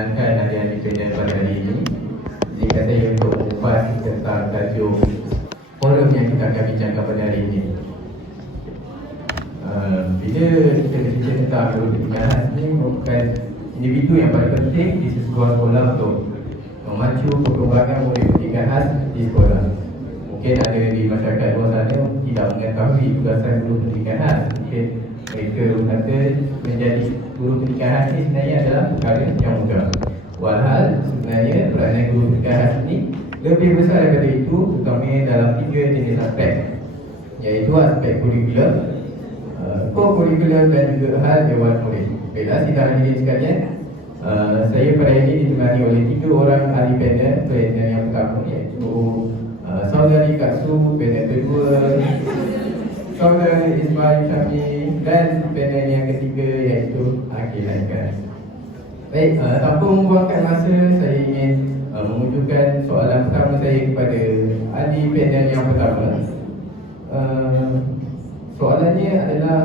memperkenalkan adik-adik panel pada hari ini. Jika saya untuk mengupas tentang tajuk forum yang kita akan bincangkan pada hari ini. Bila kita berbincang tentang guru pernikahan ini merupakan individu yang paling penting di sebuah sekolah untuk memacu perkembangan murid pernikahan di sekolah. Mungkin ada di masyarakat luar sana tidak mengetahui tugasan guru pernikahan. Mungkin mereka berkata menjadi guru pernikahan ini sebenarnya adalah perkara yang mudah. Walhal sebenarnya peranan guru pernikahan ini lebih besar daripada itu, terutamanya dalam 3 jenis aspek, iaitu aspek kurikulum, co-kurikulum dan juga hal dewan murid. Baiklah, sidang hadirin sekalian, saya pada ini ditemani oleh 3 orang ahli panel. Panel yang pertama iaitu saudari Kak Su, panel kedua saudara Ismail Syami, dan panel yang ketiga iaitu Akil Haikal. Baik, tanpa membuangkan masa, saya ingin menunjukkan soalan pertama saya kepada ahli panel yang pertama. Soalannya adalah,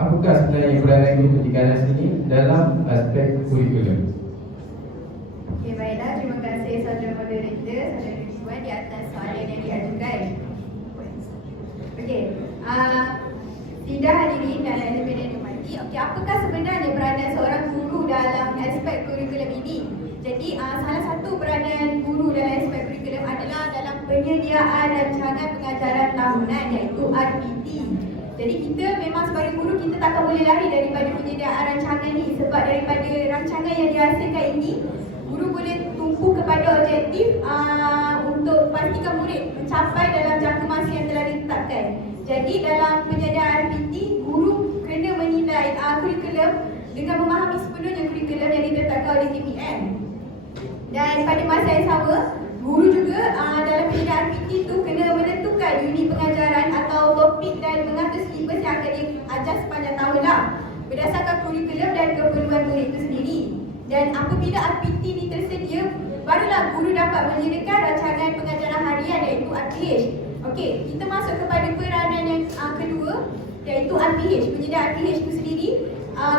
apakah sebenarnya peranan guru pernikahan sini dalam aspek kurikulum? Okey, baiklah. Terima kasih saudara moderator, saudara Rizwan di atas soalan yang diajukan. Okey, sidang hadirin dan elemen yang dihormati. Okey, apakah sebenarnya peranan seorang guru dalam aspek kurikulum ini? Jadi, salah satu peranan guru dalam aspek kurikulum adalah dalam penyediaan rancangan pengajaran tahunan, iaitu RPT. Jadi kita memang sebagai guru, kita takkan boleh lari daripada penyediaan rancangan ni. Sebab daripada rancangan yang dihasilkan ini, guru boleh tumpu kepada objektif untuk pastikan murid mencapai dalam jangka masa yang telah ditetapkan. Jadi dalam penyediaan RPT, guru kena menilai kurikulum dengan memahami sepenuhnya kurikulum yang ditetapkan oleh KPM. Dan pada masa yang sama, guru juga dalam penyediaan RPT tu kena menentukan unit pengajaran atau topik dan mengatur silibus yang akan diajar sepanjang tahun lah, berdasarkan kurikulum dan keperluan murid itu sendiri. Dan apabila RPT ini tersedia, barulah guru dapat menyediakan rancangan pengajaran harian, iaitu RPH. Okey, kita masuk kepada peranan yang kedua, iaitu RPH. Penyediaan RPH itu sendiri,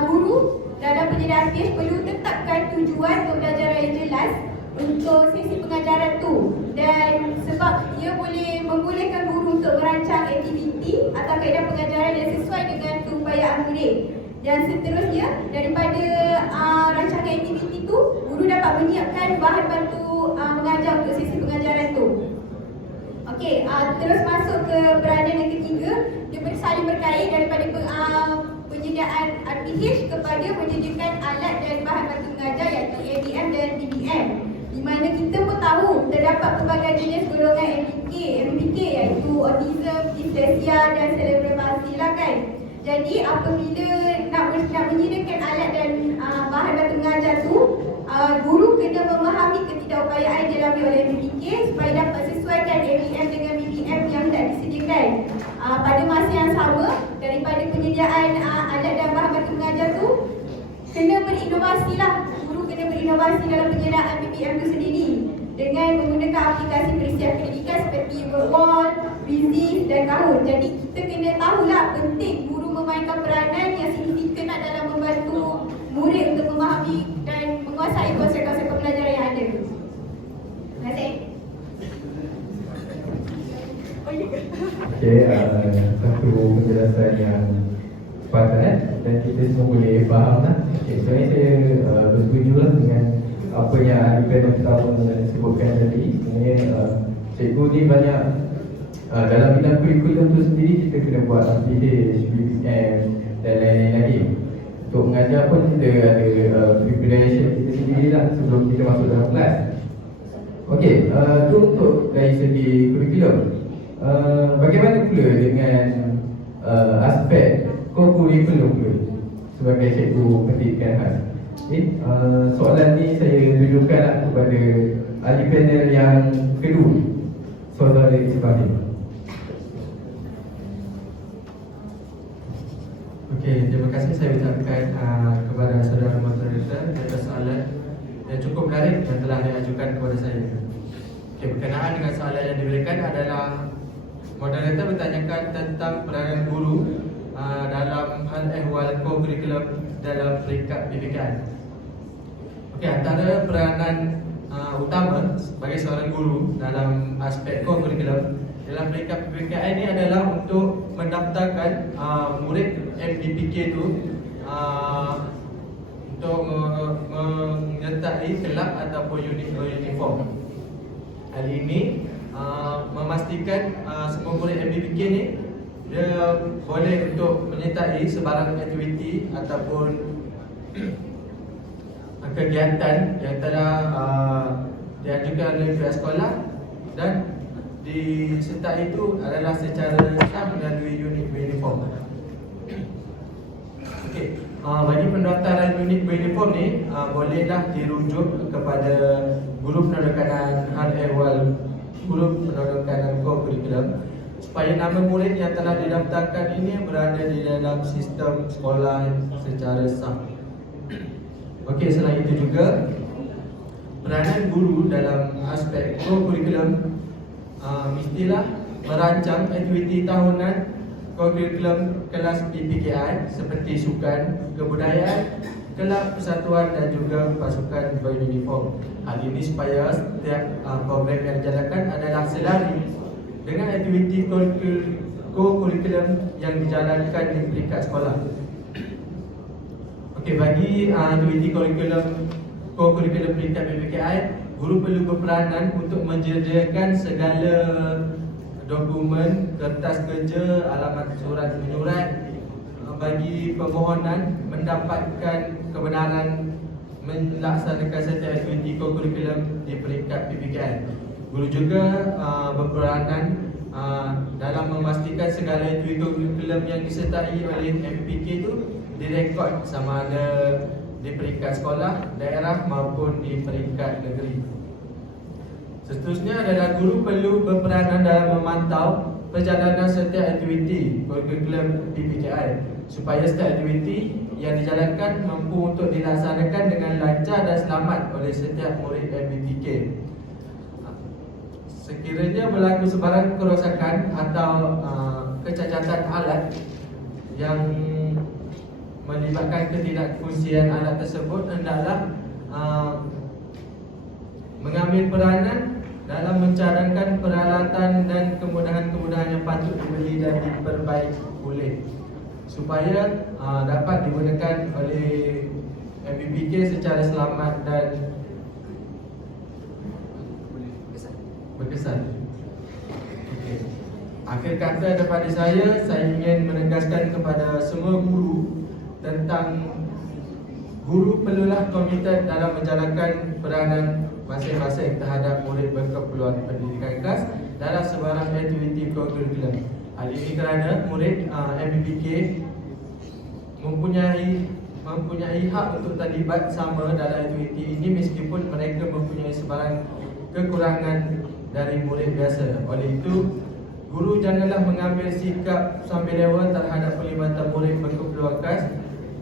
guru dalam penyediaan RPH perlu tetapkan tujuan pembelajaran yang jelas untuk sesi pengajaran tu, dan sebab ia boleh membolehkan guru untuk merancang aktiviti atau kaedah pengajaran yang sesuai dengan keupayaan murid. Dan seterusnya, daripada rancangan aktiviti tu, guru dapat menyiapkan bahan bantu mengajar untuk sesi pengajaran tu. Okey, terus masuk ke peranan yang ketiga, dia saling berkait daripada penyediaan RPH kepada menyediakan alat dan bahan bantu mengajar, iaitu ABM dan DBM. Di mana kita pun tahu terdapat pelbagai jenis golongan MBK iaitu autism, disleksia dan cerebral palsy lah kan. Jadi apabila nak menyediakan alat dan bahan bantu mengajar tu, guru kena memahami ketidakupayaan yang dialami oleh MBK supaya dapat sesuaikan ABM dengan BBM yang hendak disediakan. Pada masa yang sama, daripada penyediaan alat dan bahan bantu mengajar tu, kena berinovasi lah. Guru kena berinovasi dalam penyediaan BBM itu sendiri dengan menggunakan aplikasi perisian pendidikan seperti Wordwall, Quizzes dan Kahoot. Jadi kita kena tahulah penting guru memainkan peranan yang signifikan dalam membantu murid untuk memahami dan menguasai konsep-konsep pembelajaran yang ada. Terima kasih. Okey, satu penjelasan yang sepatutnya dan kita semua boleh faham lah. Okay, sebenarnya saya bersetuju lah dengan apa yang ahli panel pertama sebutkan tadi. Sebenarnya cikgu ni banyak dalam bidang kurikulum tu sendiri, kita kena buat RPH, BBM dan lain-lain lagi. Untuk mengajar pun kita ada preparation kita sendiri lah sebelum kita masuk dalam kelas. Okey, tu untuk dari segi kurikulum. Bagaimana pula dengan aspek co-kurikulum pula sebagai cikgu pendidikan khas? Soalan ni saya tujukanlah kepada ahli panel yang kedua, saudara Ismail. Okey, terima kasih saya ucapkan kepada saudara moderator atas soalan yang cukup menarik yang telah diajukan kepada saya. Okey, berkenaan dengan soalan yang diberikan adalah moderator bertanyakan tentang peranan guru dalam hal ehwal co-kurikulum dalam peringkat PPKN. Okey, antara peranan utama sebagai seorang guru dalam aspek core curriculum dalam peringkat PPKI ini adalah untuk mendaftarkan murid MDPK itu untuk menyertai kelab ataupun unit beruniform. Hal ini memastikan semua murid MDPK ni dia boleh untuk menyertai sebarang aktiviti ataupun kegiatan yang telah diajukan oleh pihak sekolah dan disertai itu adalah secara sah melalui unit beruniform. Okey, bagi pendaftaran unit beruniform ni bolehlah dirujuk kepada guru penolakanan hal ehwal, guru penolakanan core curriculum supaya nama murid yang telah didaftarkan ini berada di dalam sistem sekolah secara sah. Okey, selain itu juga peranan guru dalam aspek core curriculum mestilah merancang aktiviti tahunan core curriculum kelas PPKI seperti sukan, kebudayaan, kelab persatuan dan juga pasukan beruniform. Hal ini supaya setiap program yang dijalankan adalah selari dengan aktiviti core curriculum yang dijalankan di peringkat sekolah. Okey, bagi aktiviti core curriculum peringkat PPKI, guru perlu berperanan untuk menyediakan segala dokumen, kertas kerja, alamat surat menyurat bagi permohonan mendapatkan kebenaran melaksanakan setiap aktiviti core curriculum di peringkat PPKI. Guru juga berperanan dalam memastikan segala aktiviti core curriculum yang disertai oleh MPK itu direkod sama ada di peringkat sekolah, daerah maupun di peringkat negeri. Seterusnya adalah guru perlu berperanan dalam memantau perjalanan setiap aktiviti kurikulum PPKI supaya setiap aktiviti yang dijalankan mampu untuk dilaksanakan dengan lancar dan selamat oleh setiap murid MPK. Sekiranya berlaku sebarang kerosakan atau kecacatan alat yang melibatkan ketidakfungsian alat tersebut, hendaklah mengambil peranan dalam mencadangkan peralatan dan kemudahan-kemudahan yang patut dibeli dan diperbaiki pulih supaya dapat digunakan oleh MPK secara selamat dan berkesan. Okay. Akhir kata daripada saya ingin menegaskan kepada semua guru tentang guru perlulah komited dalam menjalankan peranan masing-masing terhadap murid berkeperluan pendidikan khas dalam sebarang aktiviti kurikulum. Hal ini kerana murid MPK mempunyai hak untuk terlibat sama dalam aktiviti ini meskipun mereka mempunyai sebarang kekurangan dari murid biasa. Oleh itu, guru janganlah mengambil sikap sambil lewa terhadap pelibatan murid berkeperluan khas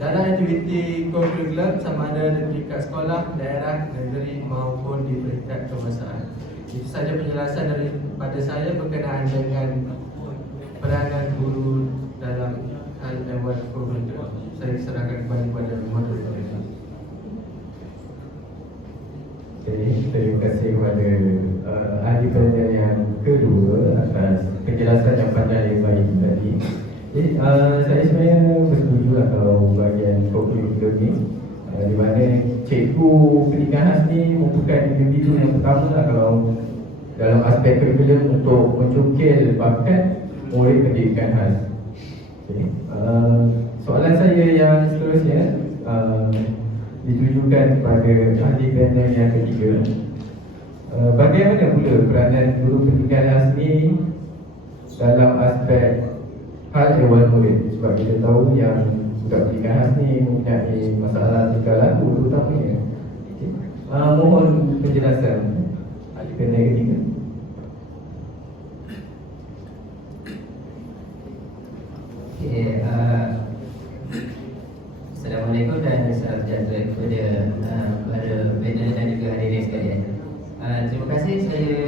dalam aktiviti kurikulum sama ada di peringkat sekolah, daerah, negeri maupun di peringkat kebangsaan. Itu saja penjelasan daripada saya berkenaan dengan peranan guru dalam hal ehwal kurikulum. Saya serahkan kembali kepada moderator. Jadi, terima kasih kepada ahli pengajar yang kedua atas penjelasan yang pandai yang baik tadi. Jadi, saya sebenarnya bersetuju lah kalau bahagian kurikulum ni di mana cikgu pendidikan khas ni merupakan individu yang pertama lah kalau dalam aspek kurikulum untuk mencukil bakat murid pendidikan khas. Okay. Soalan saya yang seterusnya ditujukan kepada ahli panel yang ketiga. Bagaimana pula peranan guru pendidikan khas ni dalam aspek hal ehwal murid? Sebab kita tahu yang budak pendidikan khas ni mempunyai masalah tingkah laku terutamanya. Okay. Mohon penjelasan ahli panel ketiga. Okay, Assalamualaikum dan salam sejahtera kepada panel dan juga hadirin sekalian. Terima kasih saya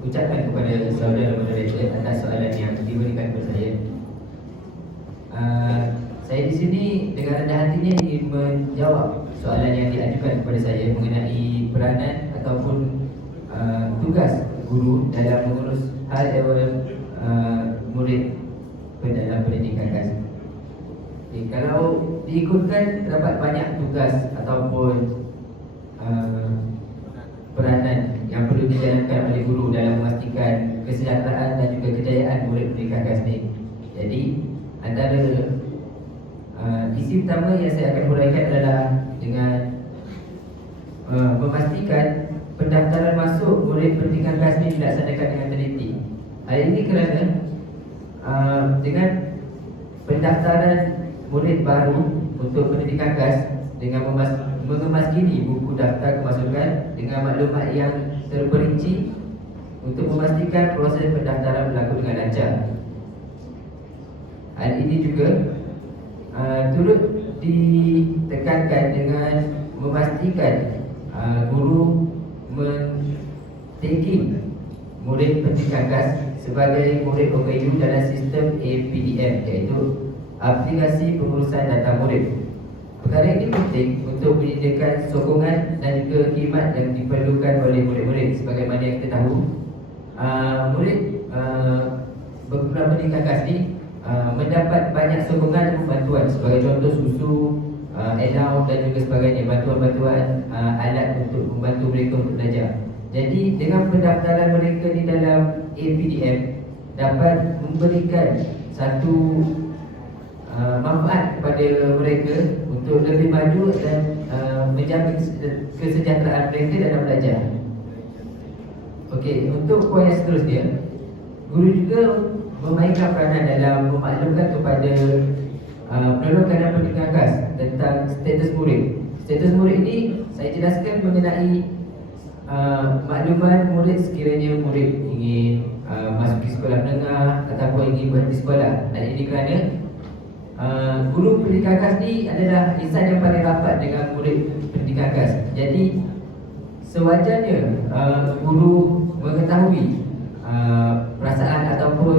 ucapkan kepada saudara moderator atas soalan yang diberikan kepada saya. Saya di sini dengan rendah hatinya ingin menjawab soalan yang diajukan kepada saya mengenai peranan ataupun tugas guru dalam mengurus hal ehwal murid dalam pendidikan KAS. Kalau diikutkan, terdapat banyak tugas ataupun peranan yang perlu dijalankan oleh guru dalam memastikan kesejahteraan dan juga kejayaan murid pendidikan KAS ini. Jadi antara isi utama yang saya akan huraikan adalah dengan memastikan pendaftaran masuk murid pendidikan KAS ini dilaksanakan dengan teliti. Hal ini kerana dengan pendaftaran murid baru untuk pendidikan KAS dengan mengemaskini buku daftar kemasukan dengan maklumat yang terperinci untuk memastikan proses pendaftaran berlaku dengan lancar. Hal ini juga turut ditekankan dengan memastikan guru men-tagging murid pendidikan KAS sebagai murid OKU dalam sistem APDM, iaitu aplikasi pengurusan data murid. Perkara ini penting untuk menyediakan sokongan dan juga khidmat yang diperlukan oleh murid-murid. Sebagaimana yang kita tahu, murid berkumpulan pendidikan KAS ini mendapat banyak sokongan dan bantuan, sebagai contoh susu, allowance dan juga sebagainya, bantuan-bantuan alat untuk membantu mereka untuk belajar. Jadi dengan pendaftaran mereka di dalam APDM dapat memberikan satu manfaat kepada mereka untuk lebih maju dan menjamin kesejahteraan mereka dalam belajar. Okey, untuk poin yang seterusnya, guru juga memainkan peranan dalam memaklumkan kepada penolong kanan pendidikan KAS tentang status murid. Status murid ini saya jelaskan mengenai makluman murid sekiranya murid ingin masuk di sekolah menengah ataupun ingin berhenti sekolah. Hal ini kerana guru pendidikan KAS ni adalah insan yang paling rapat dengan murid pendidikan KAS. Jadi sewajarnya guru mengetahui perasaan ataupun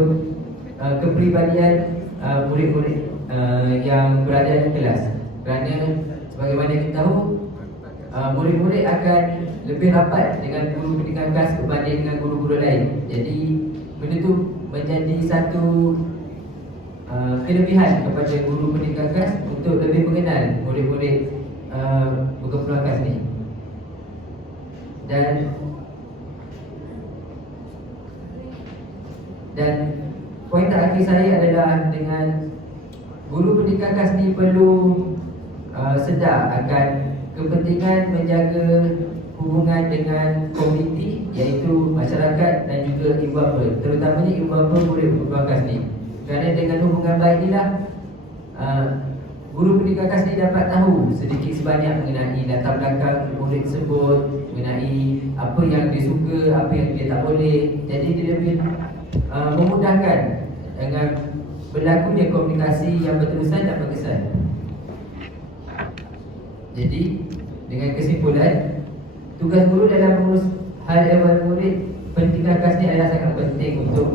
kepribadian murid-murid yang berada di kelas. Kerana sebagaimana kita tahu, murid-murid akan lebih rapat dengan guru pendidikan KAS berbanding dengan guru-guru lain. Jadi benda itu menjadi satu kelebihan kepada guru pendidikan KAS untuk lebih mengenal murid-murid berkumpulan KAS ni. Dan poin terakhir saya adalah dengan guru pendidikan KAS ni perlu sedar akan kepentingan menjaga hubungan dengan komuniti, iaitu masyarakat dan juga ibu bapa, terutamanya ibu bapa murid berkumpulan KAS ni. Kerana dengan hubungan baik inilah guru pendidikan KAS ni dapat tahu sedikit sebanyak mengenai latar belakang murid tersebut, mengenai apa yang dia suka, apa yang dia tak boleh. Jadi dia lebih memudahkan dengan berlakunya komunikasi yang berterusan dan berkesan. Jadi dengan kesimpulan, tugas guru dalam mengurus hal ehwal murid pendidikan KAS ni adalah sangat penting untuk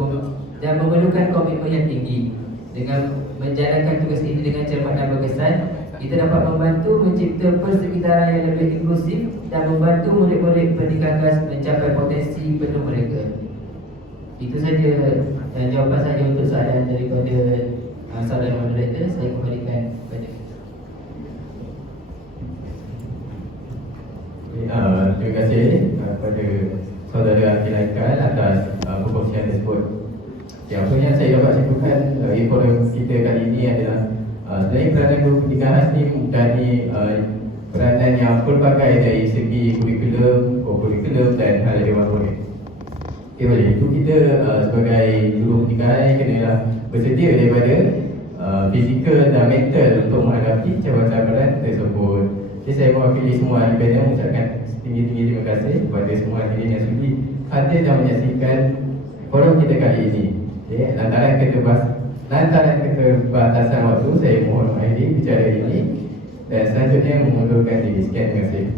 dan memerlukan komitmen yang tinggi. Dengan menjalankan tugas ini dengan cermat dan berkesan, kita dapat membantu mencipta persekitaran yang lebih inklusif dan membantu murid-murid pendidikan KAS mencapai potensi penuh mereka. Itu saja jawapan saya untuk soalan daripada saudara moderator. Saya kembalikan kepada terima kasih kepada saudara Akil Aikal atas perkongsian tersebut. Apa yang saya dapat simpulkan forum kita kali ini adalah selain peranan guru pendidikan KAS ni menjadi peranan yang pelbagai dari segi kurikulum, co-kurikulum dan hal ehwal murid. Oleh itu kita sebagai guru pendidikan kena bersedia daripada fizikal dan mental untuk menghadapi cabaran tersebut. Jadi saya mewakili semua ahli panel mengucapkan setinggi-tinggi terima kasih kepada semua hadirin yang sudi hadir dan menyaksikan forum kita kali ini. Lantaran keterbatasan waktu, saya mohon mengakhiri bicara ini dan selanjutnya mengundurkan diri. Sekian, terima kasih.